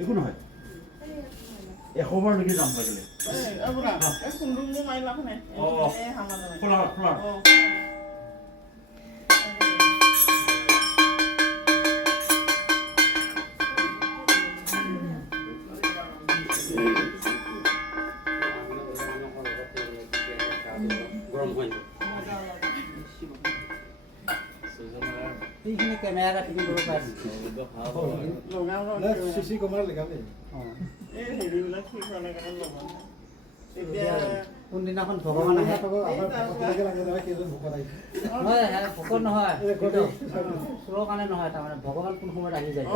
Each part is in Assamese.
একো নহয় এশবাৰ লৈকে যাম লাগিলে খোলা খোলা এইখিনি কেমেৰা কাটি দিব পাৰিছে চিচি কমাৰ লগালে কোনদিনাখন ভগৱান আহে নহয় ভকত নহয় চোৰৰ কাৰণে নহয় তাৰমানে ভগৱান কোন সময়ত আহি যায়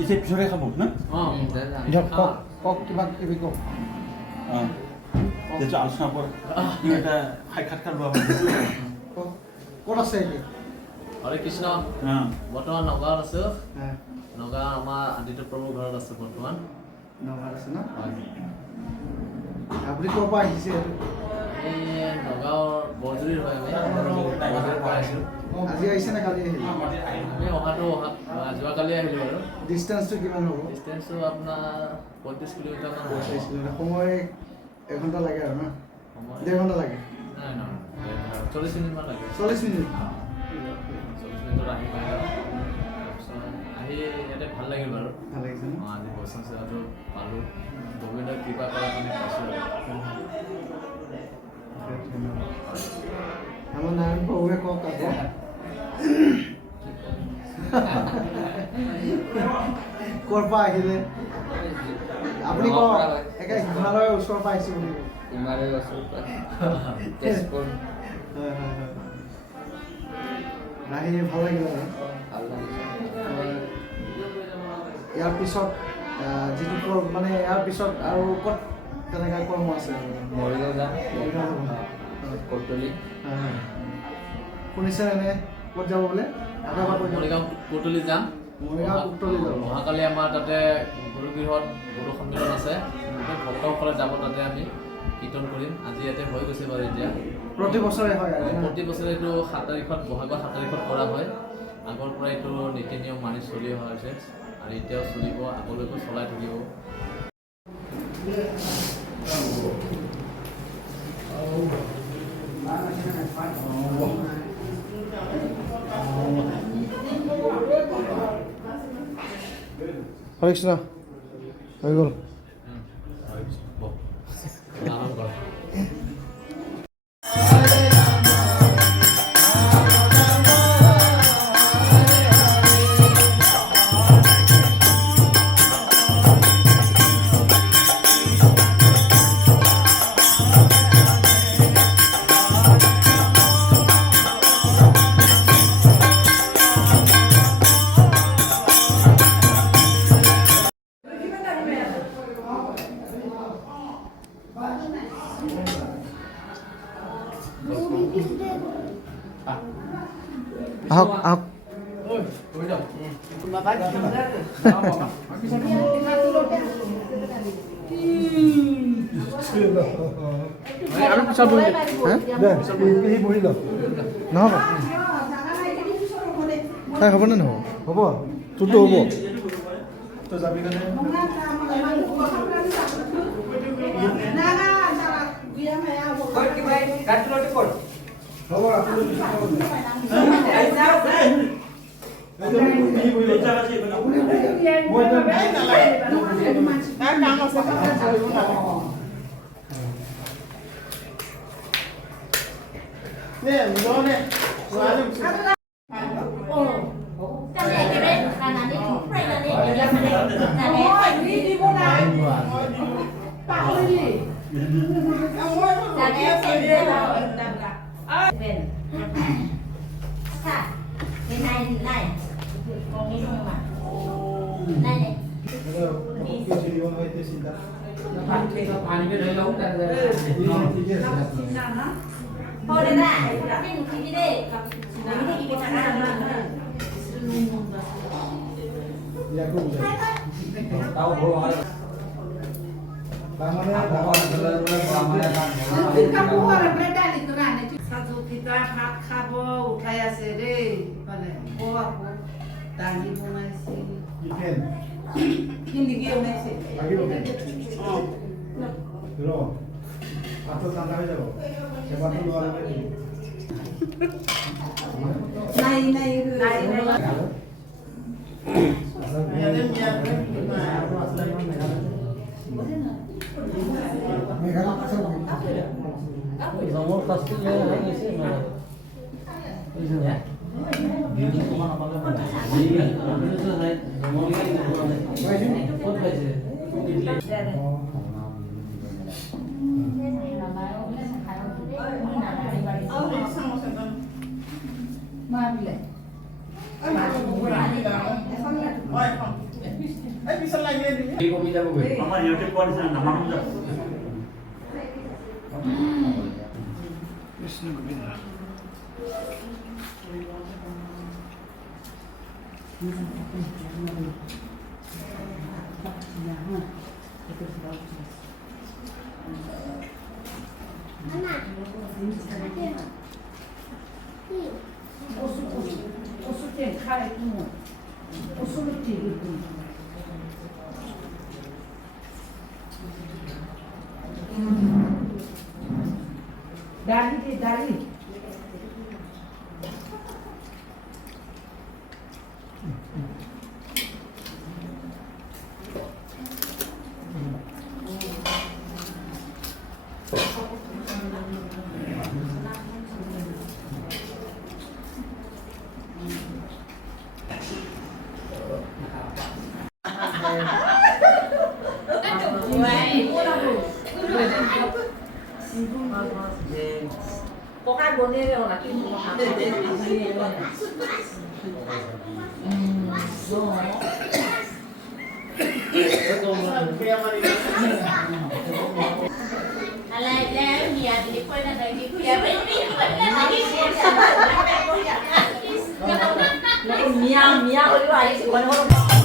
ইছে পিছৰে খাব না কক কিবা কিবি কক যে আলোচনা কৰ এটা সাক্ষাৎকাৰ লোৱা ক'ত আছে এতিয়া হৰে কৃষ্ণ বৰ্তমান নগাঁৱত আছো নগাঁও আমাৰ আদিত্য প্ৰভুৰ ঘৰত আছো বৰ্তমান নগাঁৱত আছে ন আপুনি ক'ৰ পৰা আহিছে এই নগাঁৱৰ বৰজুৰিৰ হয় বৰজুৰিৰ পৰা আহিছোঁ আজি আহিছে নে কালি আহিলে আমি যোৱাকালি আহিলোঁ বাৰু ডিষ্টেঞ্চটো কিমান হ'ব ডিষ্টেঞ্চটো আপোনাৰ 35 কিলোমিটাৰমান হ'ব 35 কিলোমিটাৰ সময় এঘণ্টা লাগে আৰু ন সময় 1.5 ঘণ্টা লাগে নাই নহয় 40 মিনিটমান লাগে 40 মিনিট 40 মিনিটত আহি পায় আৰু তাৰপিছত আহি ইয়াতে ভাল লাগিল বাৰু ভাল লাগিছে ন আজি বৈষ্ণৱ সেৱাটো পালোঁ গোবিন্দৰ কৃপা কৰাৰ কাৰণে পাইছোঁ আৰু আমাৰ নাৰায়ণ প্ৰভুৱে কওক আকৌ ক'ৰ পৰা আহিলে আপুনি কওক একে হিমালয়ৰ ওচৰৰ পৰা আহিছে বুলি হিমালয়ৰ ওচৰৰ পৰা তেজপুৰ হয় আহি ভাল লাগিলে ভাল লাগিছে ইয়াৰ পিছত যিটো মানে ইয়াৰ পিছত আৰু ক'ত তেনেকুৱা কৰ্ম আছে মৰিগাঁও যাম কৰ্তলি শুনিছে এনে ক'ত যাব বোলে আকৌ এবাৰ কৈ দিয়ক। মৰিগাঁও কুৰ্তলি যাম। মৰিগাঁও কুৰ্তলি যাব। মহাকালি আমাৰ তাতে গুৰুগৃহত গুৰু সন্মিলন আছে। ভক্তসকলে যাব, তাতে আমি কীৰ্তন কৰিম। আজি ইয়াতে হৈ গৈছে বাৰু এতিয়া। প্ৰতি বছৰে হয় আৰু প্ৰতি বছৰে এইটো 7 তাৰিখত, বহাগৰ 7 তাৰিখত কৰা হয়। আগৰ পৰা এইটো নীতি নিয়ম মানি চলি অহা হৈছে আৰু এতিয়াও চলিব, আগলৈকো চলাই থাকিব। হৰে কৃষ্ণ হৈ গ'ল। আৰাম কৰ। আহক আহক। নহ'ব তাই হ'ব নে নহ'ব? হ'ব তোৰতো হ'ব। তই যাবি কাৰণে ভাত খাব উঠাই আছে দেই মানে দালি বনাইছে হিন্দিকে বনাইছে নাই নাই নাই জমৰ কষ্ট লৈ গৈছে মানে ক'ত পাইছে আমাৰ ইহঁতে কোৱা নিচিনা নামানো যাব। Krishna Gobinda. Dali. Pokoknya bonnya orang laki Alay, মিয়া মিয়া কৰিব আহিছো